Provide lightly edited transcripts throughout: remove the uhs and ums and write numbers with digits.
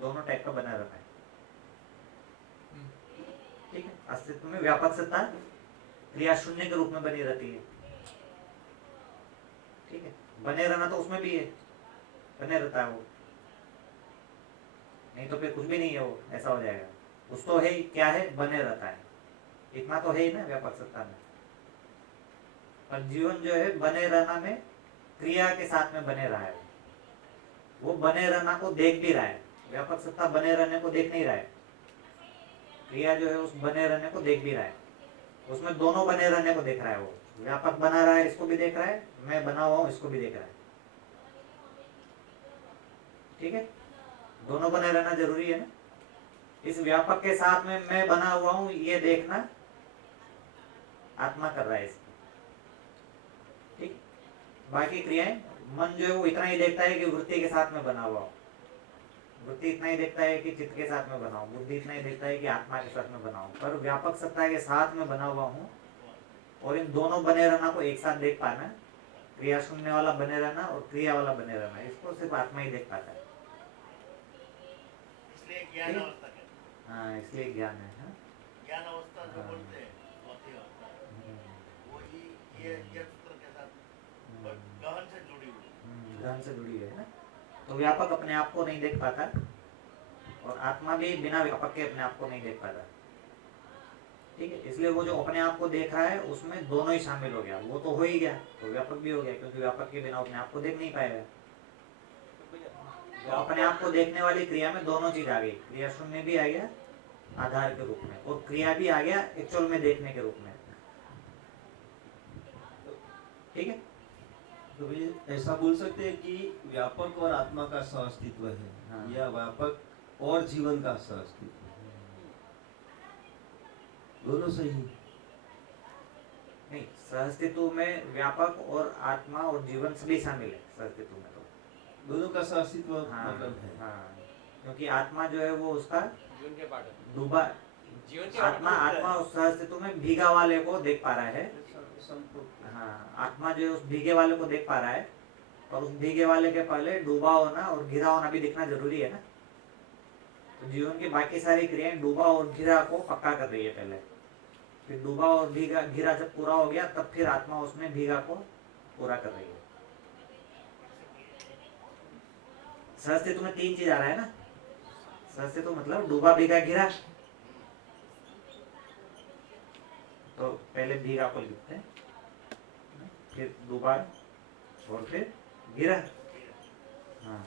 दोनों टाइप का बना रहना है। ठीक है, अस्तित्व में व्यापक सत्ता क्रिया शून्य के रूप में बनी रहती है। ठीक है, बने रहना तो उसमें भी है, बने रहता है वो, नहीं तो फिर कुछ भी नहीं है वो, ऐसा हो जाएगा। कुछ तो है, क्या है, बने रहता है, इतना तो है ही ना व्यापक सत्ता में। और जीवन जो है बने रहना में क्रिया के साथ में बने रहा है, वो बने रहना को देख भी रहा है। व्यापक सत्ता बने रहने को देख नहीं रहा है, क्रिया जो है उस बने रहने को देख भी रहा है। उसमें दोनों बने रहने को देख रहा है वो, व्यापक बना रहा है इसको भी देख रहा है, मैं बना हुआ हूं इसको भी देख रहा है। ठीक है, दोनों बने रहना जरूरी है ना। इस व्यापक के साथ में मैं बना हुआ हूं ये देखना आत्मा कर रहा है इसको। ठीक, बाकी क्रियाएं मन जो है वो इतना ही देखता है कि वृत्ति के साथ में बना हुआ हूं, वृत्ति इतना ही देखता है कि चित्त के साथ में बना हूं, बुद्धि इतना ही देखता है कि आत्मा के साथ में बना हूं। पर व्यापक सत्ता के साथ में बना हुआ हूं, और इन दोनों बने रहना को एक साथ देख पाना, क्रिया शून्य वाला बने रहना और क्रिया वाला बने रहना, इसको सिर्फ आत्मा ही देख पाता है। इसलिए ज्ञान अवस्था कहते हैं। हाँ, इसलिए ज्ञान है। हाँ? ज्ञान अवस्था जो बोलते हैं चौथी अवस्था, वो ये सूत्र के साथ गहन से जुड़ी हुई, गहन से जुड़ी है ना। तो व्यापक अपने आप को नहीं देख पाता, और आत्मा भी बिना व्यापक के अपने आप को नहीं देख पाता। ठीक है, इसलिए वो जो अपने आप को देख रहा है उसमें दोनों ही शामिल हो गया, वो तो हो ही गया तो व्यापक भी हो गया, क्योंकि व्यापक के बिना अपने आप को देख नहीं पाएगा। तो अपने आप को देखने वाली क्रिया में दोनों चीज आ गई, क्रिया शून्य भी आ गया आधार के रूप में, और क्रिया भी आ गया एक्चुअल में देखने के रूप में। ठीक है, तो ये ऐसा बोल सकते हैं कि व्यापक और आत्मा का सहअस्तित्व है। हाँ। या व्यापक और जीवन का सहअस्तित्व, दोनों सही। नहीं, सहअस्तित्व में व्यापक और आत्मा और जीवन सभी शामिल है। सहअस्तित्व में तो दोनों का सहअस्तित्व हाँ, मतलब है। हाँ, क्योंकि आत्मा जो है वो उसका जीवन के पार्ट है, डूबा, जीवन के आत्मा उस सहअस्तित्व में भीगा वाले को देख पा रहा है। संपूर्ण। हाँ, आत्मा जो है उस भीगे वाले को देख पा रहा है, और उस भीगे वाले के पहले डूबा होना और घिरा होना भी दिखना जरूरी है ना। तो जीवन की बाकी सारी क्रियाएं डूबा और घिरा को पक्का कर रही है पहले, फिर डूबा और भीगा घिरा जब पूरा हो गया तब फिर आत्मा उसमें भीगा को पूरा कर रही है। सहस्तित्व में तीन चीज आ रहा है ना, सहस्तित्व मतलब डूबा भीगा घिरा। तो पहले भीगा को लिखते हैं, फिर डूबा और फिर घिरा। हाँ,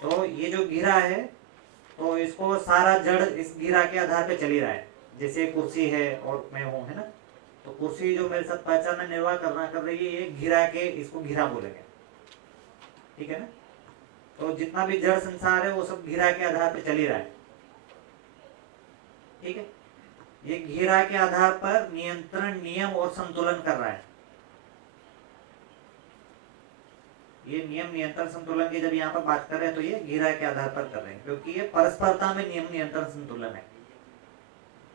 तो ये जो घिरा है तो इसको सारा जड़ इस घिरा के आधार पे चली रहा है। जैसे कुर्सी है और मैं हूं, है ना, तो कुर्सी जो मेरे साथ पहचानना निर्वाह कर रही है, ये घिरा के इसको घिरा बोलेंगे। ठीक है ना, तो जितना भी जड़ संसार है वो सब घिरा के आधार पे चली रहा है। ठीक है, ये घिरा के आधार पर नियंत्रण, नियम और संतुलन कर रहा है। ये नियम नियंत्रण संतुलन की जब यहाँ पर बात कर रहे हैं तो ये घिरा के आधार पर कर रहे हैं, क्योंकि ये परस्परता में नियम नियंत्रण संतुलन है।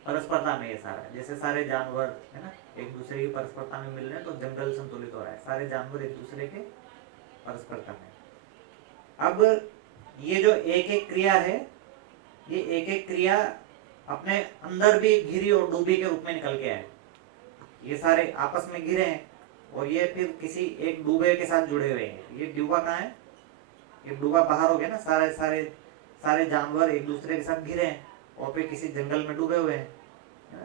परस्परता में ये सारा, जैसे सारे जानवर है ना एक दूसरे की परस्परता में मिल रहे हैं तो जंगल संतुलित हो रहा है, सारे जानवर एक दूसरे के परस्परता में। अब ये जो एक एक क्रिया है, ये एक एक क्रिया अपने अंदर भी घिरी और डूबी के रूप में निकल के आए। ये सारे आपस में घिरे हैं और ये फिर किसी एक डूबे के साथ जुड़े हुए हैं। ये डूबा कहाँ है, ये डूबा बाहर हो गया ना, सारे सारे सारे जानवर एक दूसरे के साथ घिरे हैं और फिर किसी जंगल में डूबे हुए हैं,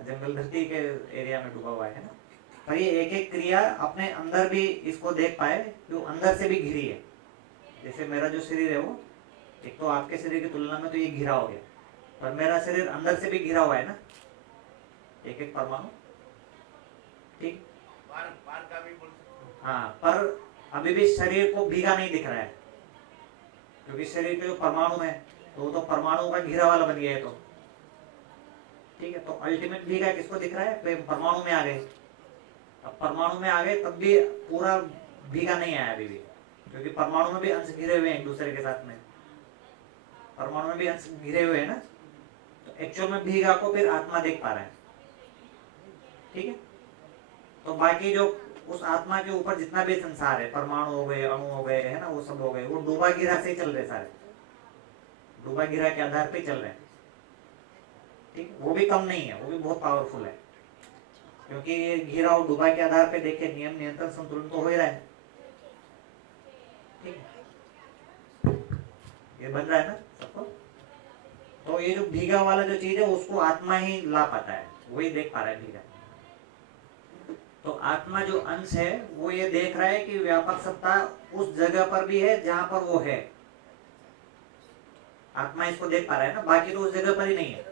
जंगल धरती के एरिया में डूबा हुआ है ना। तो ये एक एक क्रिया अपने अंदर भी इसको देख पाए, जो अंदर से भी घिरी है। जैसे मेरा जो शरीर है वो, एक तो आपके शरीर की तुलना में तो ये घिरा हो गया, पर मेरा शरीर अंदर से भी घिरा हुआ है ना, एक एक परमाणु। ठीक, का भी बोल सकते। हाँ, पर अभी भी शरीर को भीगा नहीं दिख रहा है, क्योंकि शरीर के जो परमाणु है तो वो तो परमाणु का घिरा वाला बन गया है। तो ठीक है, तो अल्टीमेट भीगा किसको दिख रहा है, तो परमाणु में आ गए। अब परमाणु में आ गए तब भी पूरा भीगा नहीं आया अभी भी, क्योंकि परमाणु में भी अंश घिरे हुए हैं एक दूसरे के साथ में, परमाणु में भी अंश घिरे हुए हैं ना। तो एक्चुअल में भीगा को फिर आत्मा देख पा रहा है। ठीक है, तो बाकी जो उस आत्मा के ऊपर जितना भी संसार है, परमाणु हो गए, अणु हो गए, है ना, वो सब हो गए, वो डूबा घिरा से ही चल रहे सारे। डूबा गिरा के आधार पे चल रहे हैं, ठीक, वो भी कम नहीं है, वो भी बहुत पावरफुल है, क्योंकि ये गिरा और डूबा के आधार पे देखे नियम नियंत्रण संतुलन तो हो ही रहा है, ठीक है, ये बन रहा है ना सबको। तो ये जो भीगा वाला जो चीज है उसको आत्मा ही ला पाता है, वही देख पा रहा है भीगा। तो आत्मा जो अंश है वो ये देख रहा है कि व्यापक सत्ता उस जगह पर भी है जहां पर वो है, आत्मा इसको देख पा रहा है ना, बाकी तो उस जगह पर ही नहीं है।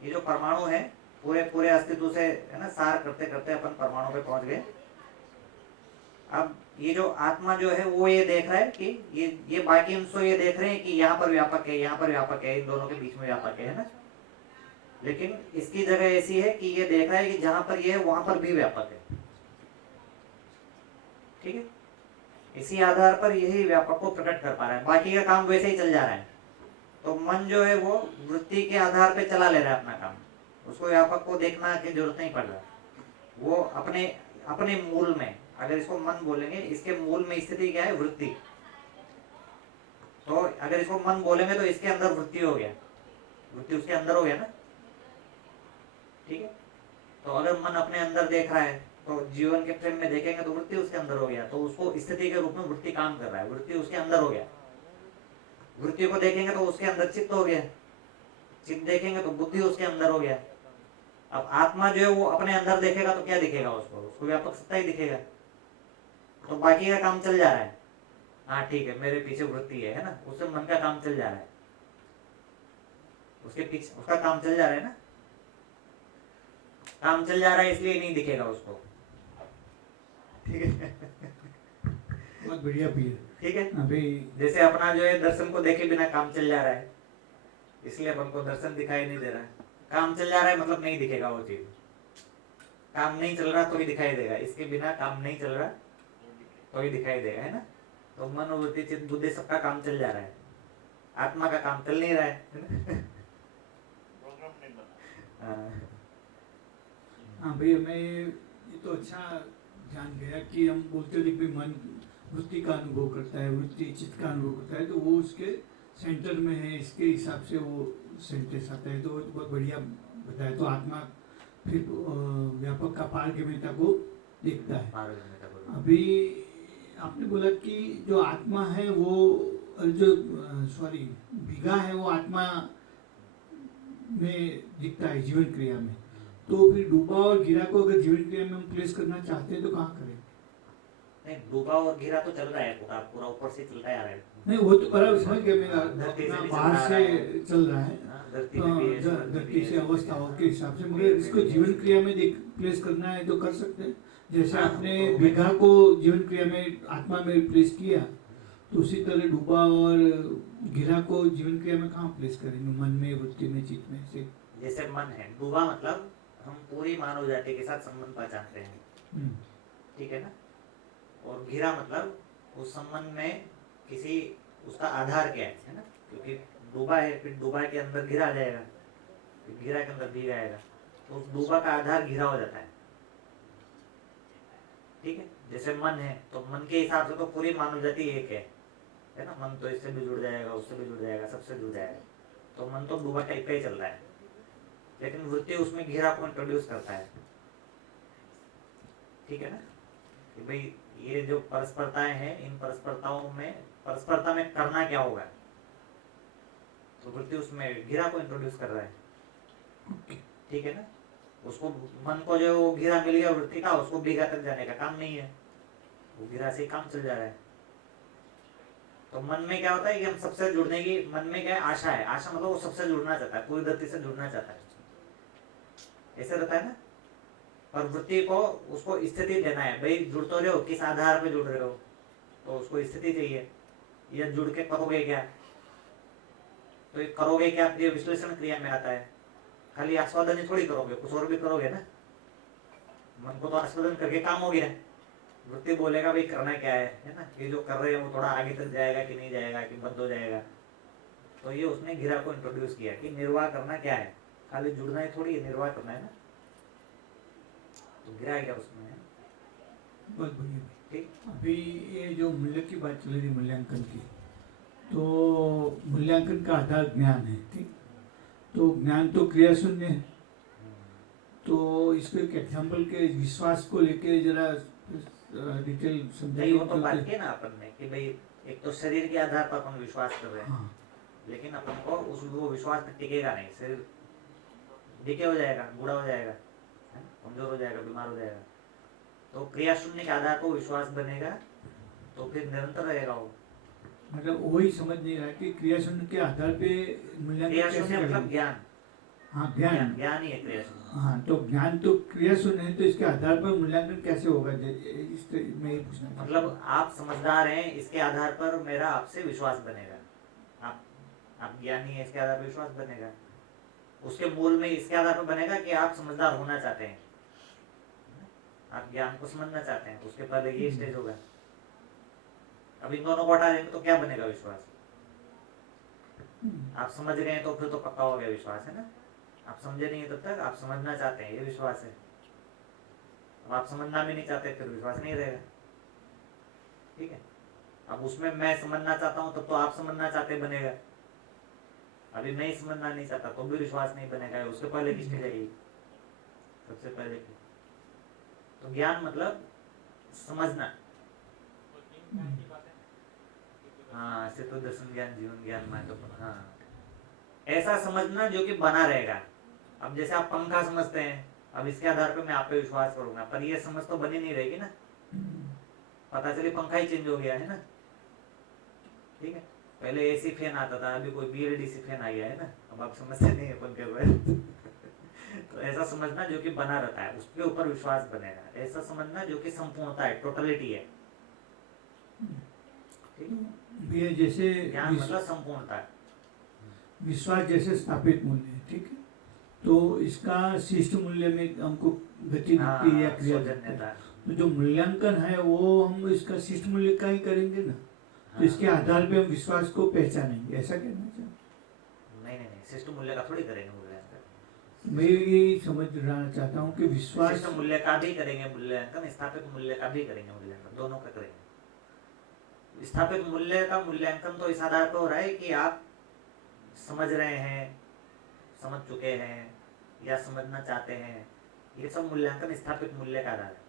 ये जो परमाणु है पूरे पूरे अस्तित्व से है ना सार करते करते अपन परमाणु पे पहुंच गए। अब ये जो आत्मा जो है वो ये देख रहा है कि ये बाकी अंश तो ये देख रहे हैं कि यहाँ पर व्यापक है, यहाँ पर व्यापक है, इन दोनों के बीच में व्यापक है ना, लेकिन इसकी जगह ऐसी है कि ये देख रहा है कि जहां पर ये है वहां पर भी व्यापक है, ठीक है, इसी आधार पर यही व्यापक को प्रकट कर पा रहा है, बाकी का काम वैसे ही चल जा रहा है। तो मन जो है वो वृत्ति के आधार पे चला ले रहा है अपना काम, उसको व्यापक को देखना की जरूरत नहीं पड़ रहा, वो अपने अपने मूल में, अगर इसको मन बोलेंगे, इसके मूल में स्थिति क्या है, वृत्ति। तो अगर इसको मन बोलेंगे तो इसके अंदर वृत्ति हो गया, वृत्ति उसके अंदर हो गया ना, ठीक है। तो अगर मन अपने अंदर देख रहा है तो जीवन के फ्रेम में देखेंगे तो वृत्ति उसके अंदर हो गया, तो उसको स्थिति के रूप में वृत्ति काम कर रहा है, वृत्ति उसके अंदर हो गया। वृत्ति को देखेंगे तो उसके अंदर चित्त हो गया, चित्त देखेंगे तो बुद्धि उसके अंदर हो गया। अब आत्मा जो है वो अपने अंदर देखेगा तो क्या दिखेगा उसको व्यापक सत्ता ही दिखेगा, तो बाकी का काम चल जा रहा है। हाँ ठीक है, मेरे पीछे वृत्ति है ना, उससे मन का काम चल जा रहा है, उसके पीछे उसका काम चल जा रहा है ना, काम चल जा रहा है इसलिए नहीं दिखेगा उसको, ठीक है। बहुत बढ़िया पीर। ठीक है, अभी जैसे अपना जो है दर्शन को देखे बिना काम चल जा रहा है, इसलिए अपन को दर्शन दिखाई नहीं दे रहा है, काम चल जा रहा है मतलब नहीं दिखेगा वो चीज, काम नहीं चल रहा तो ही दिखाई देगा, इसके बिना काम नहीं चल रहा तो ही दिखाई देगा, है ना। तो मनोवृत्ति चित्त बुद्धि सबका काम चल जा रहा है, आत्मा का काम चल नहीं रहा है। प्रोग्राम नहीं बना। हाँ। हाँ भैया, मैं ये तो अच्छा जान गया कि हम बोलते थे कि मन वृत्ति का अनुभव करता है, वृत्ति चित्त का अनुभव करता है, तो वो उसके सेंटर में है, इसके हिसाब से वो सेंटेंस आता है, तो बहुत बढ़िया बताया। तो आत्मा फिर व्यापक का पारगम्यता को देखता है। अभी आपने बोला कि जो आत्मा है वो जो भीगा है वो आत्मा में दिखता है जीवन क्रिया में, तो फिर डूबा और गिरा को अगर जीवन क्रिया में हम प्लेस करना चाहते हैं तो कहाँ करें? नहीं, डूबा और गिरा तो चल रहा है, पूरा पूरा ऊपर से चलता आ रहा है। नहीं, वो तो बराबर समझ गया मेरा, धरती से भी बाहर चल रहा से है। चल रहा है, हाँ, धरती में भी है, स्वर्ग में भी धरती से है, अवस्थाओं के हिसाब से, मगर इसको जीवन क्रिया में प्लेस करना है तो कर सकते हैं। जैसे हाँ, आपने तो भीगा को जीवन क्रिया में आत्मा में प्लेस किया, तो उसी तरह डूबा और गिरा को जीवन क्रिया में कहाँ प्लेस करेंगे? मन में, वृत्ति में, चित्त में से? जैसे मन है, डूबा मतलब हम पूरी मानव जाति के साथ संबंध पहचानते हैं, ठीक है ना, और गिरा मतलब उस संबंध में किसी उसका आधार क्या है ना, क्योंकि डूबा है फिर डूबा के अंदर गिरा आ जाएगा, फिर गिरा के अंदर भीगा आएगा, तो उस डूबा का आधार गिरा हो जाता है, ठीक है। जैसे मन है तो मन के हिसाब से तो पूरी मानव जाति एक है ना, मन तो इससे भी जुड़ जाएगा, उससे भी जुड़ जाएगा, सबसे जुड़ जाएगा, तो मन तो डूबा टाइप का ही चल रहा है, लेकिन वृत्ति उसमें घेरा को इंट्रोड्यूस करता है, ठीक है ना, कि भाई ये जो परस्परताएं हैं, इन परस्परता में करना क्या होगा, तो वृत्ति उसमें घेरा को इंट्रोड्यूस कर रहा है, ठीक है ना। उसको मन को जो वो घेरा मिल गया वृत्ति का, उसको भीगा तक जाने का काम नहीं है, वो घेरा से काम चल जा रहा है। तो मन में क्या होता है कि हम सबसे जुड़ने की, मन में क्या है, आशा है, आशा मतलब वो सबसे जुड़ना चाहता है, पूरी धरती से जुड़ना चाहता है, ऐसे रहता है ना। और वृत्ति को उसको स्थिति देना है, भाई जुड़ तो रहे हो, किस आधार पे जुड़ रहे हो, तो उसको स्थिति चाहिए, या जुड़ के करोगे क्या, तो ये करोगे क्या ये विश्लेषण क्रिया में आता है, खाली आस्वादन ही थोड़ी करोगे, कुछ और भी करोगे ना, मन को तो आस्वादन करके काम हो गया, वृत्ति बोलेगा भाई करना क्या है ना, ये जो कर रहे हैं वो थोड़ा आगे तक जाएगा कि नहीं जाएगा, कि बंद हो जाएगा, तो ये उसने गिरा को इंट्रोड्यूस किया कि निर्वाह करना क्या है, खाली जुड़ना ही थोड़ी है, निर्वाह करना है ना, तो गिरा क्या उसमें है। बहुत बढ़िया। ठीक, अभी ये जो मूल्य की बात चल रही, मूल्यांकन की, तो मूल्यांकन का आधार ज्ञान है, ठीक। तो ज्ञान तो क्रिया शून्य है, तो इसको एक एग्जाम्पल के विश्वास को लेके जरा डिटेल नहीं, समझाइए। वो तो बात की ना अपन ने कि भाई एक तो शरीर के आधार पर अपन विश्वास कर रहे हैं, हाँ, लेकिन अपन को वो विश्वास पे टिकेगा नहीं, शरीर डिके हो जाएगा, बूढ़ा हो जाएगा, है? कमजोर हो जाएगा, बीमार हो जाएगा। तो क्रिया शून्य के आधार पर विश्वास बनेगा तो फिर निरंतर रहेगा वो। मतलब वही समझ नहीं रहा कि क्रिया शून्य के आधार पे मूल्यांकन क्रिया कैसे शून्य मतलब करेंगे। ज्ञान, हाँ, ज्ञान। ज्ञान ही है क्रिया शून्य। हाँ, तो ज्ञान तो क्रिया शून्य है, तो इसके आधार पर मूल्यांकन कैसे होगा, मैं ये पूछना चाहता हूँ। मतलब आप समझदार हैं, इसके आधार पर मेरा आपसे विश्वास बनेगा। आप ज्ञानी है, इसके आधार पर विश्वास बनेगा। उसके मूल में इसके आधार पर बनेगा कि आप समझदार होना चाहते हैं, आप ज्ञान को समझना चाहते हैं, उसके पहले ये स्टेज होगा। अब इन दोनों को हटा देंगे तो क्या बनेगा विश्वास। आप समझ गए तो फिर तो पक्का हो गया विश्वास, है ना। आप समझे नहीं तब तक आप समझना चाहते हैं, ये विश्वास है। अब आप समझना भी नहीं चाहते फिर विश्वास नहीं रहेगा, ठीक है। अब उसमें मैं समझना चाहता हूं तब तो आप समझना चाहते बनेगा। अभी मैं समझना नहीं चाहता तो भी विश्वास नहीं बनेगा। उसके पहले की स्टेज आएगी, सबसे पहले की। तो ज्ञान मतलब समझना। हाँ, ऐसे तो दर्शन ज्ञान, जीवन ज्ञान में तो हाँ, ऐसा समझना जो कि बना रहेगा। अब जैसे आप पंखा समझते हैं, अब इसके आधार पे मैं आप पे विश्वास करूंगा, पर ये समझ तो बनी नहीं रहेगी ना। पता चले पंखा ही चेंज हो गया है ना, ठीक है। पहले एसी फैन आता था, अभी कोई BLDC फैन आ गया है ना, अब आप समझते नहीं है पंखे को। तो ऐसा समझना जो कि बना रहता है, उसके ऊपर विश्वास बनेगा। ऐसा समझना जो कि संपूर्णता है, टोटलिटी है, ठीक है। ये जैसे ज्ञान मतलब संपूर्णता है। विश्वास जैसे स्थापित मूल्य है, ठीक है। तो इसका शिष्ट मूल्य में हमको गति दिखती है या क्रिया दिखती है। सौजन्यता। तो जो मूल्यांकन है वो हम इसका शिष्ट मूल्य का ही करेंगे ना, तो इसके आधार पे हम विश्वास को पहचानेंगे, ऐसा कहना चाहते नहीं, शिष्ट मूल्य का थोड़ी करेंगे मूल्यांकन। मैं यही समझना चाहता हूँ कि विश्वास शिष्ट मूल्य का भी करेंगे मूल्यांकन, स्थापित मूल्य का भी करेंगे मूल्यांकन, दोनों का करेंगे। स्थापित मूल्य का मूल्यांकन तो इस आधार पर हो रहा है कि आप समझ रहे हैं, समझ चुके हैं या समझना चाहते हैं, ये सब मूल्यांकन स्थापित मूल्य का आधार है।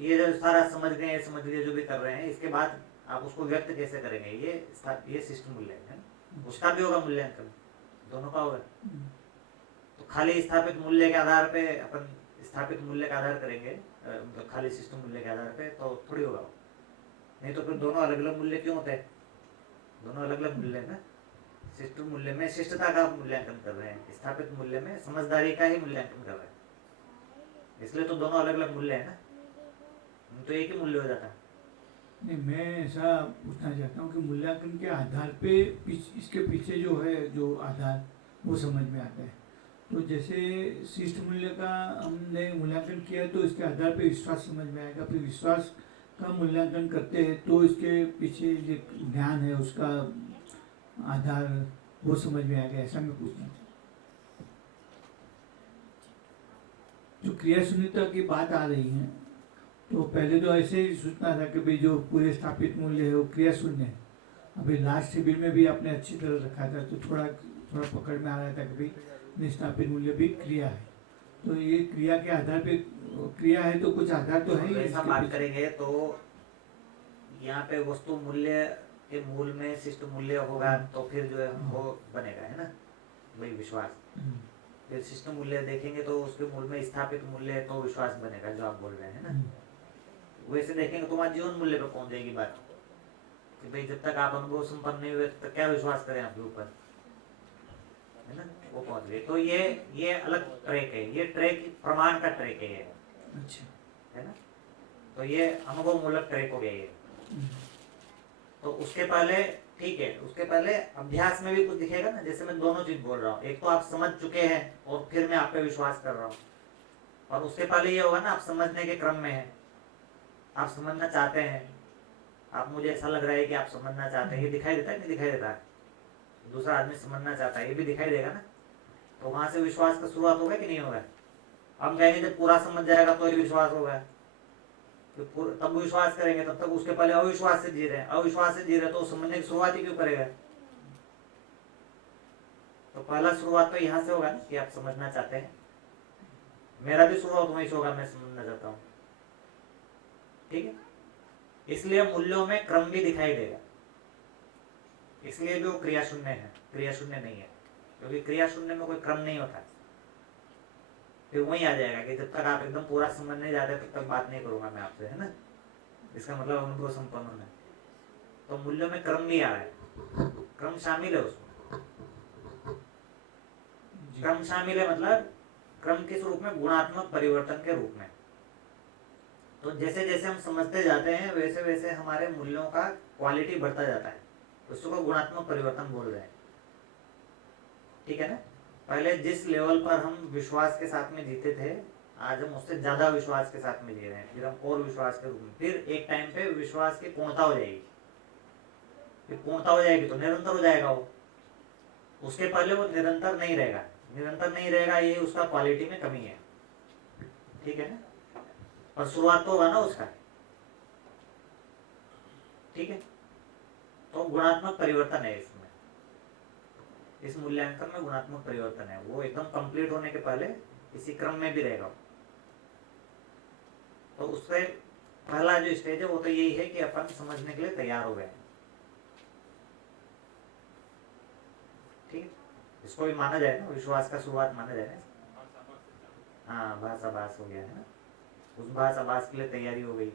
ये जो सारा समझ गए जो भी कर रहे हैं, इसके बाद आप उसको व्यक्त कैसे करेंगे, ये शिष्ट मूल्य है। उसका भी होगा मूल्यांकन, दोनों का होगा। तो खाली स्थापित मूल्य के आधार पे अपन स्थापित मूल्य का आधार करेंगे, मतलब खाली शिष्ट मूल्य के आधार पे तो थोड़ी होगा। नहीं तो फिर दोनों अलग अलग मूल्य क्यों होते हैं, दोनों अलग अलग मूल्य है ना। शिष्ट मूल्य में शिष्टता का मूल्यांकन कर रहे हैं, स्थापित मूल्य में समझदारी का ही मूल्यांकन कर रहे हैं, इसलिए तो दोनों अलग अलग मूल्य है ना, तो एक ही मूल्य हो जाता है। नहीं, मैं ऐसा पूछना चाहता हूँ कि मूल्यांकन के आधार पे इसके पीछे जो है जो आधार वो समझ में आता है। तो जैसे शिष्ट मूल्य का हमने मूल्यांकन किया तो इसके आधार पे विश्वास समझ में आएगा, फिर विश्वास का मूल्यांकन करते हैं तो इसके पीछे जो ज्ञान है उसका आधार वो समझ में आएगा, ऐसा मैं पूछना चाहता हूँ। जो क्रिया शून्यता की बात आ रही है, तो पहले तो ऐसे ही सोचना था कि भाई जो पूरे स्थापित मूल्य है वो क्रिया शून्य है। अभी लास्ट शिविर में भी आपने अच्छी तरह रखा था, तो थोड़ा पकड़ में आ रहा था कि भाई स्थापित मूल्य भी क्रिया है। तो ये क्रिया के आधार पे क्रिया है तो कुछ आधार तो है ही। ऐसा बात करेंगे तो यहाँ पे वस्तु मूल्य के मूल में शिष्ट मूल्य होगा, तो फिर जो है वो बनेगा, है ना भाई विश्वास। फिर शिष्ट मूल्य देखेंगे तो उसके मूल में स्थापित मूल्य है तो विश्वास बनेगा, जो आप बोल रहे हैं ना। वैसे देखेंगे तो वहाँ जीवन मूल्य पे पहुंच जाएगी बात कि भाई जब तक आप अनुभव संपन्न नहीं हुए तब तक क्या विश्वास करें आपके ऊपर, है ना, वो पहुंच गए। तो ये अलग ट्रैक है, ये ट्रैक प्रमाण का ट्रैक है, ये अच्छा, है ना। तो ये अनुभव मूलक ट्रैक हो गया ये। तो उसके पहले ठीक है, उसके पहले अभ्यास में भी कुछ दिखेगा ना, जैसे मैं दोनों चीज बोल रहा हूँ, एक तो आप समझ चुके हैं और फिर मैं आप पे विश्वास कर रहा हूँ, और उसके पहले ये होगा ना आप समझने के क्रम में है, आप समझना चाहते हैं, आप मुझे ऐसा लग रहा है कि आप समझना चाहते हैं, ये दिखाई देता है नहीं दिखाई देता है, दूसरा आदमी समझना चाहता है ये भी दिखाई देगा ना। तो वहां से विश्वास का शुरुआत होगा कि नहीं होगा। हम कहेंगे जब पूरा समझ जाएगा तो ही विश्वास होगा, तब विश्वास करेंगे, तब तक उसके पहले अविश्वास से जी रहे हैं, अविश्वास से जी रहे तो समझने की शुरुआत ही क्यों करेगा? तो पहला शुरुआत तो यहाँ से होगा ना कि आप समझना चाहते हैं। मेरा भी शुरुआत वहीं से होगा, मैं समझना चाहता हूँ। ठीक है, इसलिए मूल्यों में क्रम भी दिखाई देगा, इसलिए भी वो क्रिया शून्य है, क्रिया शून्य नहीं है, क्योंकि क्रिया शून्य में कोई क्रम नहीं होता। फिर वही आ जाएगा कि जब तक आप एकदम पूरा समझ नहीं जाते तब तक बात नहीं करूंगा मैं आपसे, है ना। इसका मतलब अनुभव संपन्न होना है। तो मूल्यों में क्रम भी आ रहा है, क्रम शामिल है उसमें। क्रम शामिल है मतलब क्रम किस रूप में? गुणात्मक परिवर्तन के रूप में। तो जैसे जैसे हम समझते जाते हैं वैसे वैसे हमारे मूल्यों का क्वालिटी बढ़ता जाता है, उसको गुणात्मक परिवर्तन बोल रहे हैं। ठीक है ना। पहले जिस लेवल पर हम विश्वास के साथ में जीते थे, आज हम उससे ज्यादा विश्वास के साथ में जी रहे हैं, फिर हम और विश्वास के रूप में, फिर एक टाइम पे विश्वास की पूर्णता हो जाएगी। फिर पूर्णता हो जाएगी तो निरंतर हो जाएगा वो, उसके पहले वो निरंतर नहीं रहेगा। निरंतर नहीं रहेगा, ये उसका क्वालिटी में कमी है। ठीक है ना। और शुरुआत तो होगा ना उसका। ठीक है, तो गुणात्मक परिवर्तन है इसमें, इस मूल्यांकन में गुणात्मक परिवर्तन है। वो एकदम कंप्लीट होने के पहले इसी क्रम में भी रहेगा। तो उससे पहला जो स्टेज है वो तो यही है कि अपन समझने के लिए तैयार हो गए। ठीक है, इसको भी माना जाए ना, विश्वास का शुरुआत माना जाए ना। हाँ, भास आभास हो गया है ना, उस भास आभास के लिए तैयारी हो गई।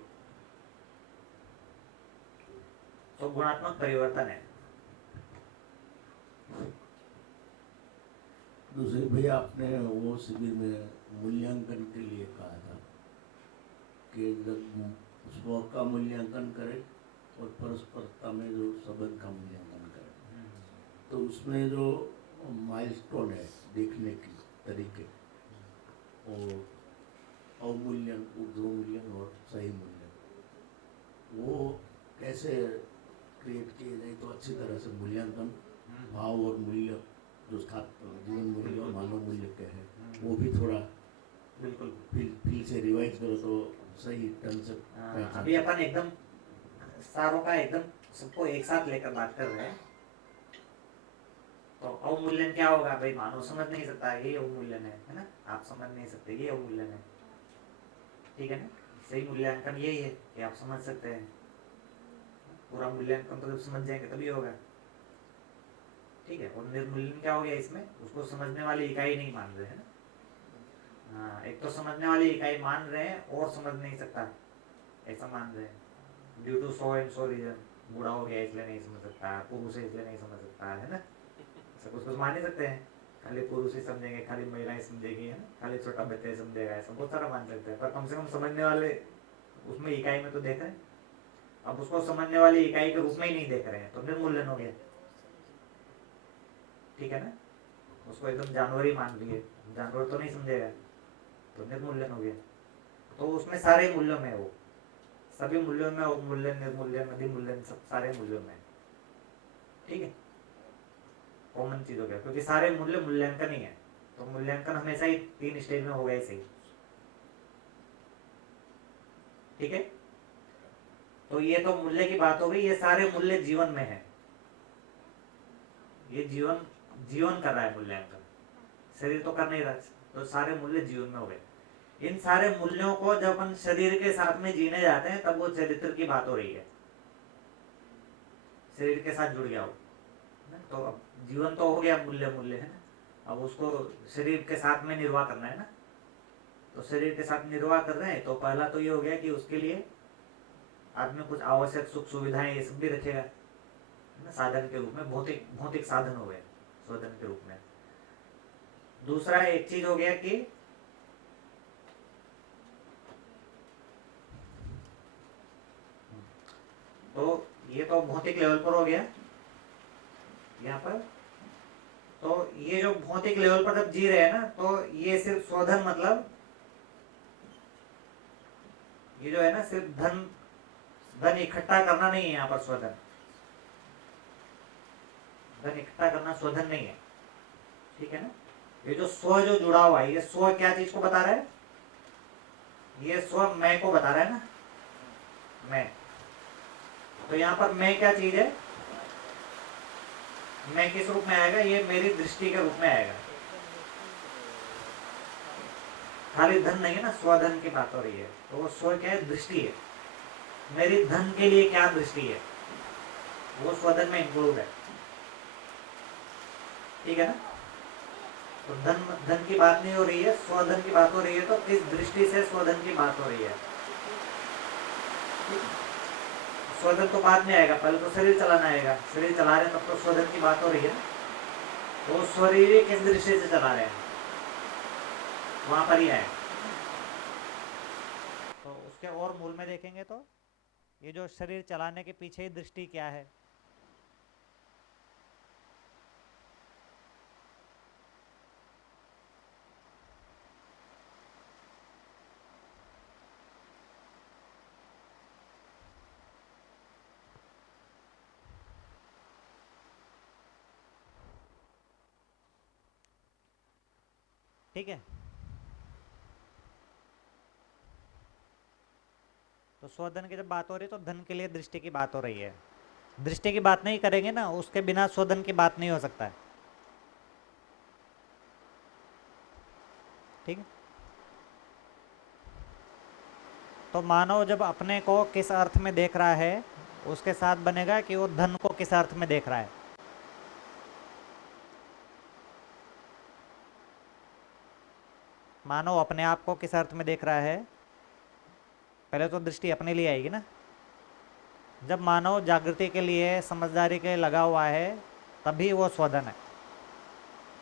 तो गुणात्मक परिवर्तन है। दूसरे भैया, आपने वो शिविर में मूल्यांकन के लिए कहा था कि जब स्व का मूल्यांकन करें और परस्परता में जो संबंध का मूल्यांकन करें, तो उसमें जो माइलस्टोन है देखने की तरीके, और अवमूल्यन, ऊर्ध्वमूल्यन और सही मूल्यन, वो कैसे क्रिएट किए जाए तो अच्छी तरह से मूल्यांकन, भाव और मूल्य जो जीवन मूल्य और मानव मूल्य के हैं, वो भी थोड़ा बिल्कुल फिर से रिवाइज करो तो सही ढंग से पहचान। अभी अपन एकदम सारों का एकदम सबको एक साथ लेकर बात कर रहे हैं। तो अवमूल्यन क्या होगा भाई? मानव समझ नहीं सकता, ये अवमूल्यन है ना। आप समझ नहीं सकते, ये अवमूल्यन है। ठीक है ना। सही मूल्यांकन यही है कि आप समझ सकते हैं। पूरा मूल्यांकन तो जब समझ जाएंगे तभी होगा। ठीक है। और निर्मूल्यन क्या हो गया इसमें? उसको समझने वाली इकाई नहीं मान रहे हैं ना। हाँ, एक तो समझने वाली इकाई मान रहे हैं और समझ नहीं सकता ऐसा मान रहे हैं। Due to so and so reason, बूढ़ा हो गया इसलिए नहीं समझ सकता, पुरुष है इसलिए नहीं समझ सकता, है ना। ऐसा कुछ कुछ मान नहीं सकते हैं। खाली पुरुष ही समझेंगे, खाली महिलाएं समझेगी, है ना, खाली छोटा बच्चा समझेगा, ऐसा बहुत सारा मान सकते हैं। पर कम से कम समझने वाले उसमें इकाई में तो देख रहे हैं। अब उसको समझने वाली इकाई के रूप में ही नहीं देख रहे हैं तो निर्मूल्यन हो गया। ठीक है ना। उसको एकदम जानवर ही मान लिए, जानवर तो नहीं समझेगा तो निर्मूल्यन हो गया। तो उसमें सारे मूल्यों में, वो सभी मूल्यों में, अवमूल्यन, निर्मूल्यन, अधिमूल्यन, सब सारे मूल्यों में। ठीक है, कॉमन चीज हो गया, क्योंकि सारे मूल्य मूल्यांकन ही है। तो मूल्यांकन हमेशा ही 3 स्टेज में होगा ऐसे ही। ठीक है। तो ये तो मूल्य की बात हो गई। ये सारे मूल्य जीवन में है। ये जीवन कर रहा है मूल्यांकन, शरीर तो कर नहीं रहा। तो सारे मूल्य जीवन में हो गए। इन सारे मूल्यों को जब हम शरीर के साथ में जीने जाते हैं तब वो चरित्र की बात हो रही है, शरीर के साथ जुड़ गया हो। तो अब जीवन तो हो गया, मूल्य है ना। अब उसको शरीर के साथ में निर्वाह करना है ना। तो शरीर के साथ निर्वाह कर रहे हैं तो पहला तो ये हो गया कि उसके लिए आदमी कुछ आवश्यक सुख सुविधाएं ये सब भी रखेगा ना, साधन के रूप में। भौतिक साधन हो गए साधन के रूप में। दूसरा एक चीज हो गया कि तो ये तो भौतिक लेवल पर हो गया यहाँ पर। तो ये जो भौतिक लेवल पर जब जी रहे हैं ना, तो ये सिर्फ स्वधन, मतलब ये जो है ना, सिर्फ धन इकट्ठा करना नहीं है यहाँ पर। स्वधन, धन इकट्ठा करना स्वधन नहीं है। ठीक है ना। ये जो स्व जो जुड़ा हुआ है, ये स्व क्या चीज को बता रहा है? ये स्व मैं को बता रहा है ना। मैं। तो यहाँ पर मैं क्या चीज है, मैं किस रूप में आएगा, ये मेरी दृष्टि के रूप में आएगा। खाली धन नहीं है ना, स्वधन की बात हो रही है, तो वो स्व क्या है, दृष्टि है। मेरी धन के लिए क्या दृष्टि है, वो स्वधन में इंक्लूड है, ठीक है ना। तो धन की बात नहीं हो रही है, स्वधन की बात हो रही है, तो किस दृष्टि से स्वधन की बात हो रही है। स्वधन तो बाद में आएगा, पहले तो शरीर चलाना आएगा, शरीर चला रहे तब तो स्वधन की बात हो रही है। तो शरीर किस दृष्टि से चला रहे हैं, वहां पर ही आए। तो उसके और मूल में देखेंगे तो ये जो शरीर चलाने के पीछे ही दृष्टि क्या है, ठीक है। तो स्वधन की जब बात हो रही है तो धन के लिए दृष्टि की बात हो रही है। दृष्टि की बात नहीं करेंगे ना, उसके बिना स्वधन की बात नहीं हो सकता है, ठीक है। तो मानव जब अपने को किस अर्थ में देख रहा है, उसके साथ बनेगा कि वो धन को किस अर्थ में देख रहा है। मानव अपने आप को किस अर्थ में देख रहा है, पहले तो दृष्टि अपने लिए आएगी ना। जब मानव जागृति के लिए, समझदारी के लिए लगा हुआ है, तभी वो स्वधन है।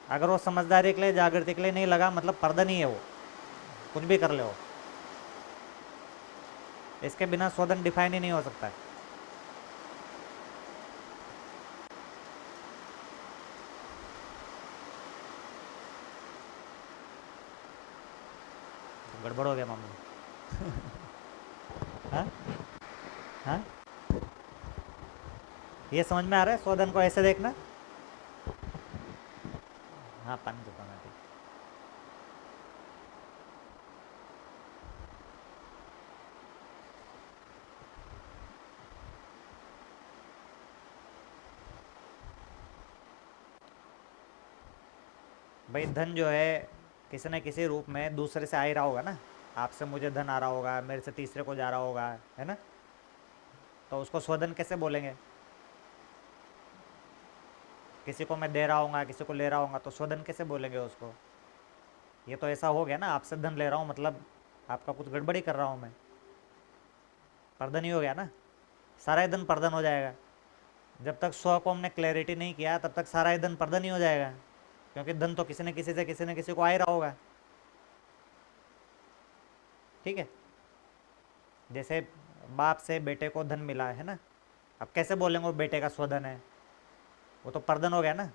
अगर वो समझदारी के लिए, जागृति के लिए नहीं लगा, मतलब पर्दन ही है वो, कुछ भी कर ले वो। इसके बिना स्वधन डिफाइन ही नहीं हो सकता है। गड़बड़ हो गया मामला। हाँ हाँ, ये समझ में आ रहा है, स्वधन को ऐसे देखना। हाँ, पानी देता हूँ मैं, ठीक। भाई धन जो है किसी न किसी रूप में दूसरे से आ ही रहा होगा ना। आपसे मुझे धन आ रहा होगा, मेरे से तीसरे को जा रहा होगा, है ना। तो उसको स्वधन कैसे बोलेंगे। किसी को मैं दे रहा हूँ, किसी को ले रहा हूँ, तो स्वधन कैसे बोलेंगे उसको। ये तो ऐसा हो गया ना, आपसे धन ले रहा हूँ मतलब आपका कुछ गड़बड़ी कर रहा हूँ मैं, पर्दन ही हो गया ना। सारा ही धन पर्दन हो जाएगा। जब तक स्व को हमने क्लैरिटी नहीं किया, तब तक सारा ही धन पर्दन ही हो जाएगा, क्योंकि धन तो किसी न किसी से, किसी न किसी को आ ही रहा होगा, ठीक है। जैसे बाप से बेटे को धन मिला है ना, अब कैसे बोलेंगे वो बेटे का स्वधन है, वो तो पर्दन हो गया ना।